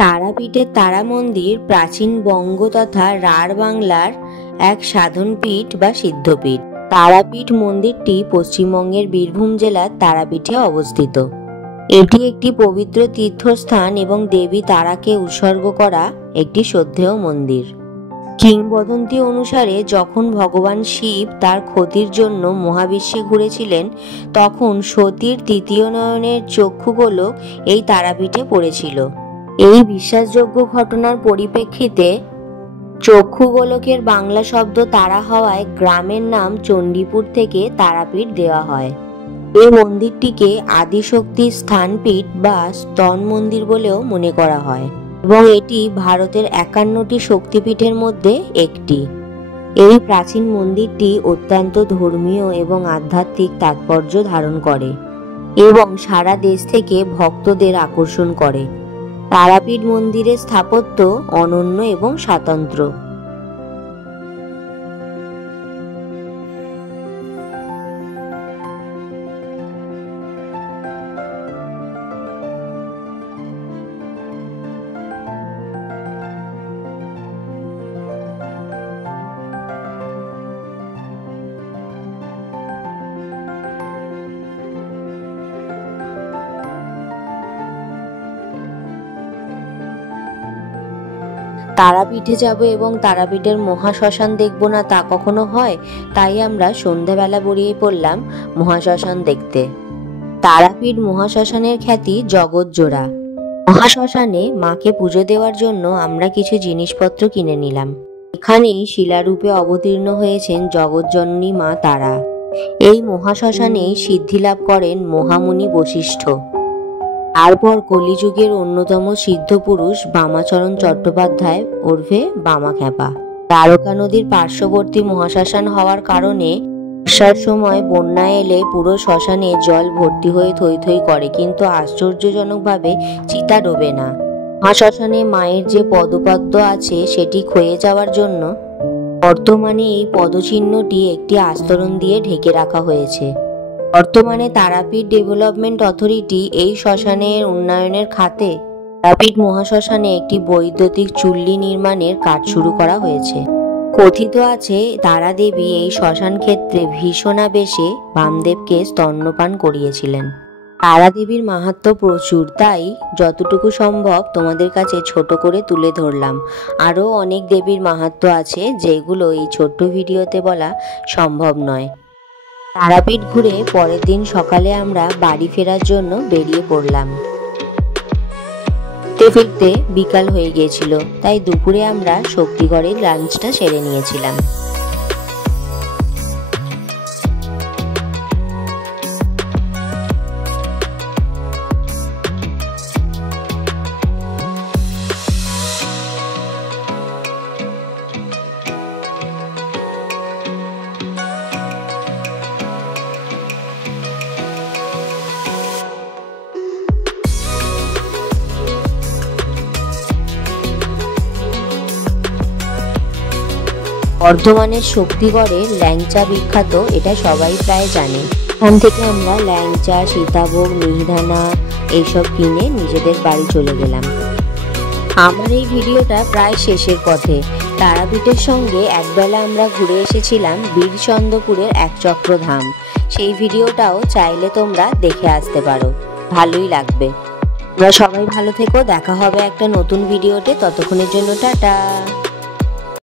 তারাপীঠের তারা মন্দির প্রাচীন বঙ্গ তথা রাঢ় বাংলার এক সাধনপীঠ বা সিদ্ধপীঠ। তারাপীঠ মন্দিরটি পশ্চিমবঙ্গের বীরভূম জেলার তারাপীঠে অবস্থিত। এটি একটি পবিত্র তীর্থস্থান এবং দেবী তারাকে উৎসর্গ করা একটি শ্রদ্ধেয় মন্দির। কিংবদন্তি অনুসারে যখন ভগবান শিব তার ক্ষতির জন্য মহাবিশ্বে ঘুরেছিলেন, তখন সতীর তৃতীয় নয়নের চক্ষুগোলক এই তারাপীঠে পড়েছিল। এই বিশ্বাসযোগ্য ঘটনার পরিপ্রেক্ষিতে চক্ষুগোলকের বাংলা শব্দ তারা হওয়ায় গ্রামের নাম চণ্ডীপুর থেকে তারাপীঠ দেওয়া হয়। এই মন্দিরটিকে আদিশক্তির স্থানপীঠ বা স্তন মন্দির বলেও মনে করা হয় এবং এটি ভারতের 51টি শক্তিপীঠের মধ্যে একটি। এই প্রাচীন মন্দিরটি অত্যন্ত ধর্মীয় এবং আধ্যাত্মিক তাৎপর্য ধারণ করে এবং সারা দেশ থেকে ভক্তদের আকর্ষণ করে। তারাপীঠ মন্দিরের স্থাপত্য অনন্য এবং স্বতন্ত্র। তারাপীঠে যাব এবং তারাপীঠের মহাশ্মশান দেখব না তা কখনো হয়? তাই আমরা সন্ধ্যাবেলা বেরিয়ে পড়লাম মহাশ্মশান দেখতে। তারাপীঠ মহাশ্মশানের খ্যাতি জগৎজোড়া। মহাশ্মশানে মাকে পুজো দেওয়ার জন্য আমরা কিছু জিনিসপত্র কিনে নিলাম। এখানেই শিলারূপে অবতীর্ণ হয়েছেন জগৎজননী মা তারা। এই মহাশ্মশানেই সিদ্ধি লাভ করেন মহামুনি বশিষ্ঠ। তারপর কলিযুগের অন্যতম সিদ্ধ পুরুষ বামাচরণ চট্টোপাধ্যায় ওরফে বামাখ্যাপা। দ্বারকা নদীর পার্শ্ববর্তী মহাশ্মশান হওয়ার কারণে বর্ষার সময় বন্যা এলে পুরো শ্মশানে জল ভর্তি হয়ে থই থই করে, কিন্তু আশ্চর্যজনকভাবে চিতা ডোবে না। মহাশ্মশানে মায়ের যে পদপদ্ম আছে সেটি ক্ষয়ে যাওয়ার জন্য বর্তমানে এই পদচিহ্নটি একটি আস্তরণ দিয়ে ঢেকে রাখা হয়েছে। বর্তমানে তারাপীঠ ডেভেলপমেন্ট অথরিটি এই শ্মশানের উন্নয়নের খাতে তারাপীঠ মহাশ্মশানে একটি বৈদ্যুতিক চুল্লি নির্মাণের কাজ শুরু করা হয়েছে। কথিত আছে তারা দেবী এই শ্মশান ক্ষেত্রে ভীষণাবেশে বামদেবকে স্তন্যপান করিয়েছিলেন। তারা দেবীর মাহাত্ম্য প্রচুর, তাই যতটুকু সম্ভব তোমাদের কাছে ছোট করে তুলে ধরলাম। আরও অনেক দেবীর মাহাত্ম্য আছে যেগুলো এই ছোট্ট ভিডিওতে বলা সম্ভব নয়। তারাপীঠ ঘুরে পরের দিন সকালে আমরা বাড়ি ফেরার জন্য বেরিয়ে পড়লাম। ফিরতে বিকাল হয়ে গিয়েছিল, তাই দুপুরে আমরা শক্তিগড়ের লাঞ্চটা সেরে নিয়েছিলাম। বর্ধমানের শক্তিগড়ের ল্যাংচা বিখ্যাত, এটা সবাই প্রায় জানে। এখান থেকে আমরা ল্যাংচা, সীতাভোগ, মিহিদানা এইসব কিনে নিজেদের বাড়ি চলে গেলাম। আমার এই ভিডিওটা প্রায় শেষের পথে। তারাপীঠের সঙ্গে একবেলা আমরা ঘুরে এসেছিলাম বীরচন্দ্রপুরের একচক্রধাম। সেই ভিডিওটাও চাইলে তোমরা দেখে আসতে পারো, ভালোই লাগবে। তোমরা সবাই ভালো থেকো, দেখা হবে একটা নতুন ভিডিওতে। ততক্ষণের জন্য টাটা।